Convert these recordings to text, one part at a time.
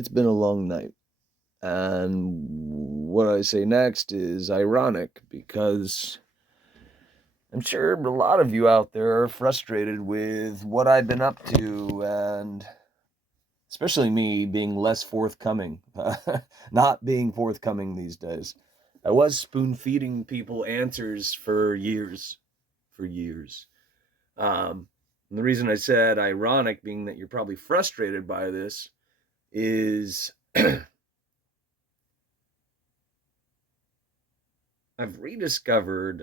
It's been a long night. And what I say next is ironic because I'm sure a lot of you out there are frustrated with what I've been up to, and especially me being less forthcoming, not being forthcoming these days. I was spoon feeding people answers for years, for years. And the reason I said ironic, being that you're probably frustrated by this, is I've rediscovered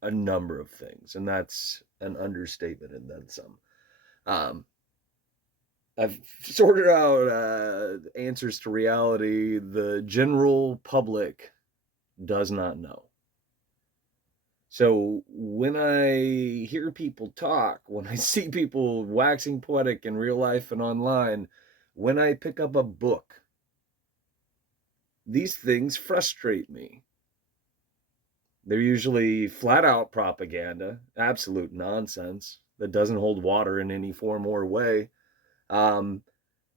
a number of things, and that's an understatement and then some. Um, I've sorted out answers to reality the general public does not know. So when I hear people talk, when I see people waxing poetic in real life and online, when I pick up a book, these things frustrate me. They're usually flat out propaganda, absolute nonsense that doesn't hold water in any form or way, um,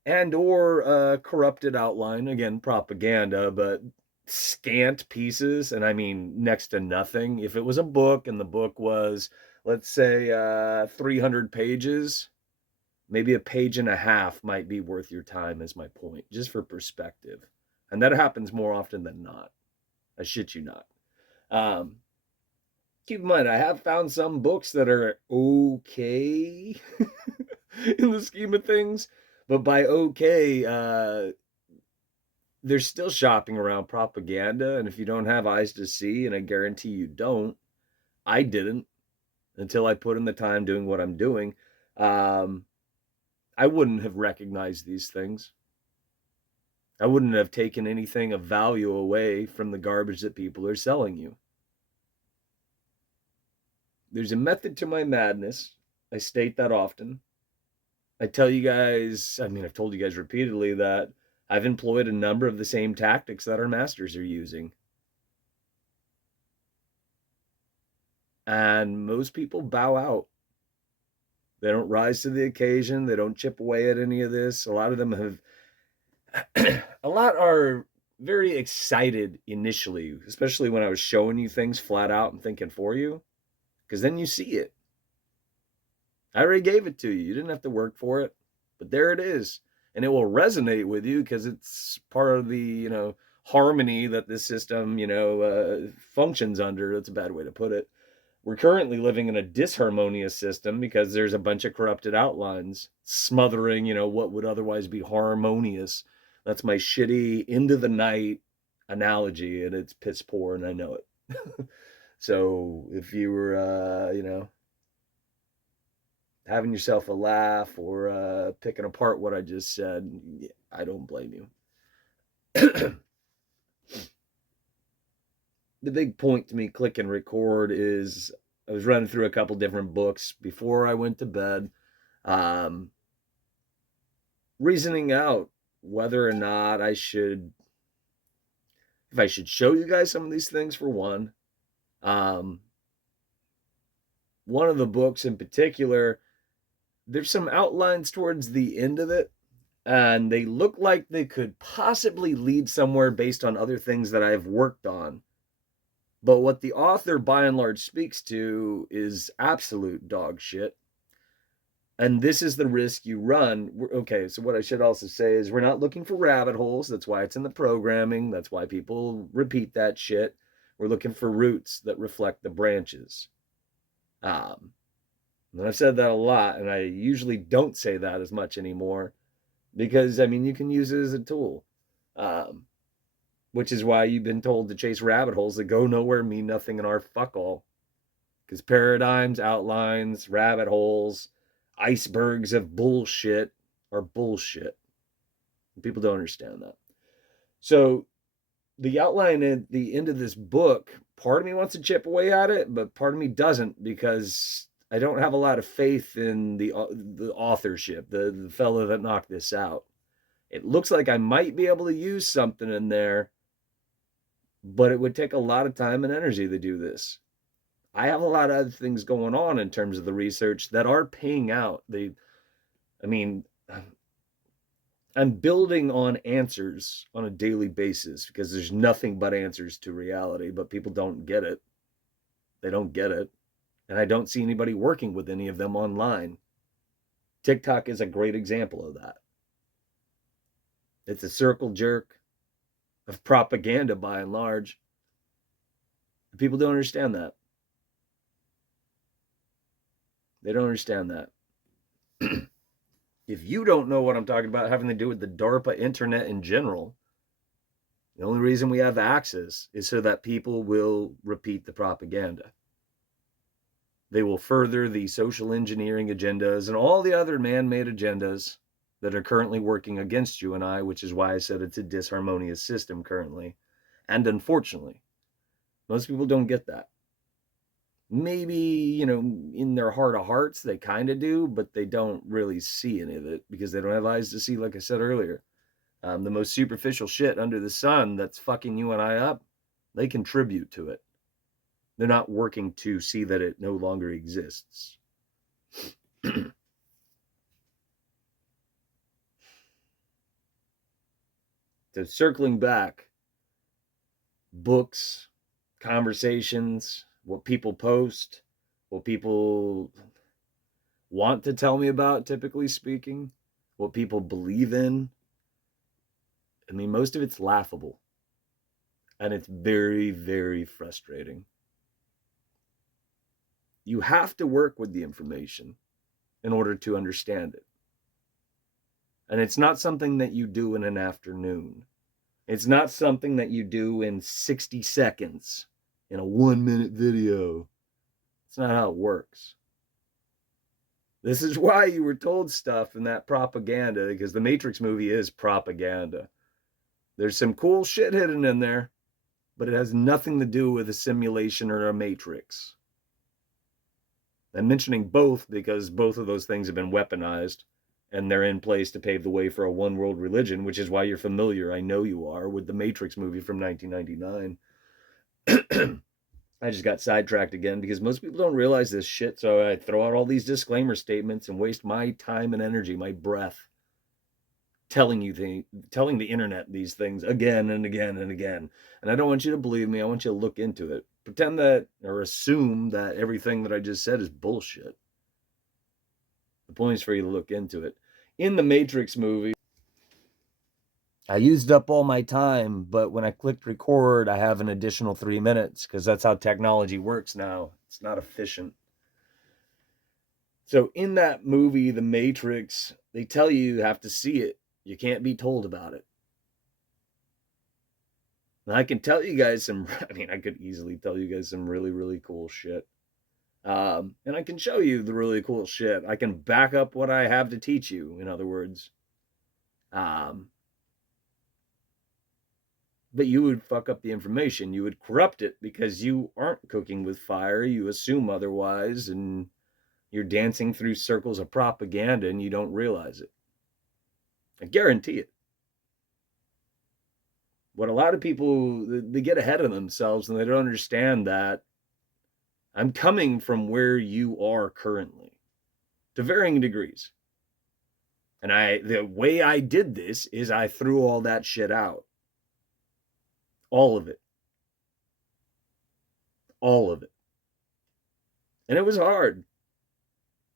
and or corrupted outline, again propaganda, but scant pieces, and I mean next to nothing. If it was a book and the book was, let's say, 300 pages, maybe a page and a half might be worth your time, is my point, just for perspective. And that happens more often than not. I shit you not. um, Keep in mind, I have found some books that are okay in the scheme of things, but by okay, they're still shopping around propaganda. And if you don't have eyes to see, and I guarantee you don't, I didn't until I put in the time doing what I'm doing, um, I wouldn't have recognized these things. I wouldn't have taken anything of value away from the garbage that people are selling you. There's a method to my madness. I state that often. I tell you guys, I mean, I've told you guys repeatedly that I've employed a number of the same tactics that our masters are using. And most people bow out. They don't rise to the occasion. They don't chip away at any of this. A lot of them have, a lot are very excited initially, especially when I was showing you things flat out and thinking for you, because then you see it. I already gave it to you. You didn't have to work for it, but there it is. And it will resonate with you because it's part of the, harmony that this system, functions under. That's a bad way to put it. We're currently living in a disharmonious system because there's a bunch of corrupted outlines smothering, what would otherwise be harmonious. That's my shitty into the night analogy, and it's piss poor, and I know it. So if you were, having yourself a laugh or picking apart what I just said, I don't blame you. The big point to me clicking record is I was running through a couple different books before I went to bed, um, reasoning out whether or not if I should show you guys some of these things for one. Um, One of the books in particular, there's some outlines towards the end of it, and they look like they could possibly lead somewhere based on other things that I've worked on. But what the author by and large speaks to is absolute dog shit. And this is the risk you run. Okay, so what I should also say is we're not looking for rabbit holes. That's why it's in the programming. That's why people repeat that shit. We're looking for roots that reflect the branches. Um, and I've said that a lot, and I usually don't say that as much anymore because, I mean, you can use it as a tool. Um, which is why you've been told to chase rabbit holes that go nowhere, mean nothing, and are fuck all. Because paradigms, outlines, rabbit holes, icebergs of bullshit are bullshit. People don't understand that. So the outline at the end of this book, part of me wants to chip away at it, but part of me doesn't because I don't have a lot of faith in the authorship, the fellow that knocked this out. It looks like I might be able to use something in there, but it would take a lot of time and energy to do this. I have a lot of other things going on in terms of the research that are paying out. I mean, I'm building on answers on a daily basis because there's nothing but answers to reality, but people don't get it. They don't get it. And I don't see anybody working with any of them online. TikTok is a great example of that. It's a circle jerk of propaganda by and large. People don't understand that. They don't understand that. If you don't know what I'm talking about having to do with the DARPA internet in general, the only reason we have access is so that people will repeat the propaganda. They will further the social engineering agendas and all the other man-made agendas that are currently working against you and I, which is why I said it's a disharmonious system currently. And unfortunately, most people don't get that. Maybe, in their heart of hearts, they kind of do, but they don't really see any of it because they don't have eyes to see, like I said earlier. The most superficial shit under the sun that's fucking you and I up, they contribute to it. They're not working to see that it no longer exists. So circling back, books, conversations, what people post, what people want to tell me about, typically speaking, what people believe in. I mean, most of it's laughable. And it's very, very frustrating. You have to work with the information in order to understand it. And it's not something that you do in an afternoon. It's not something that you do in 60 seconds in a 1-minute video. It's not how it works. This is why you were told stuff in that propaganda, because the Matrix movie is propaganda. There's some cool shit hidden in there, but it has nothing to do with a simulation or a matrix. I'm mentioning both because both of those things have been weaponized and they're in place to pave the way for a one world religion, which is why you're familiar, I know you are, with the Matrix movie from 1999. I just got sidetracked again because most people don't realize this shit, so I throw out all these disclaimer statements and waste my time and energy, my breath, telling the internet these things again and again and again. And I don't want you to believe me. I want you to look into it. Pretend that or assume that everything that I just said is bullshit. The point is for you to look into it. In the Matrix movie, I used up all my time, but when I clicked record, I have an additional 3 minutes because that's how technology works now. It's not efficient. So in that movie, The Matrix, they tell you have to see it. You can't be told about it. And I can tell you guys I could easily tell you guys some really, really cool shit. And I can show you the really cool shit. I can back up what I have to teach you, in other words. But you would fuck up the information. You would corrupt it because you aren't cooking with fire. You assume otherwise, and you're dancing through circles of propaganda and you don't realize it. I guarantee it. What a lot of people, they get ahead of themselves and they don't understand that I'm coming from where you are currently to varying degrees. And the way I did this is I threw all that shit out. All of it. All of it. And it was hard.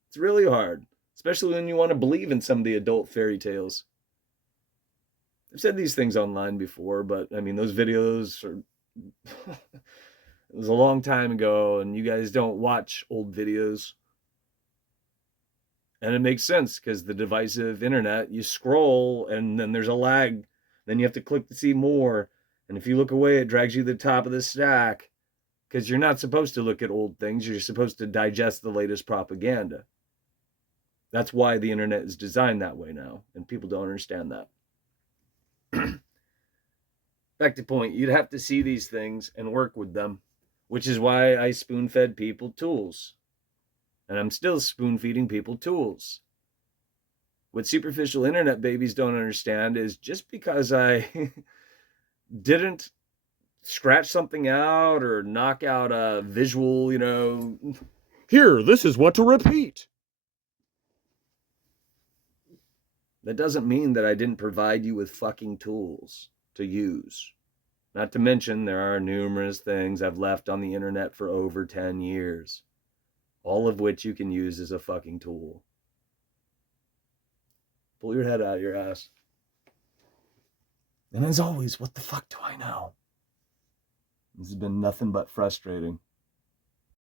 It's really hard, especially when you want to believe in some of the adult fairy tales. I've said these things online before, but I mean, those videos are. It was a long time ago, and you guys don't watch old videos. And it makes sense because the divisive internet, you scroll and then there's a lag. Then you have to click to see more. And if you look away, it drags you to the top of the stack because you're not supposed to look at old things. You're supposed to digest the latest propaganda. That's why the internet is designed that way now, and people don't understand that. Back to point, you'd have to see these things and work with them, which is why I spoon-fed people tools. And I'm still spoon-feeding people tools. What superficial internet babies don't understand is just because I didn't scratch something out or knock out a visual, here, this is what to repeat. That doesn't mean that I didn't provide you with fucking tools to use. Not to mention, there are numerous things I've left on the internet for over 10 years, all of which you can use as a fucking tool. Pull your head out of your ass. And as always, what the fuck do I know? This has been nothing but frustrating.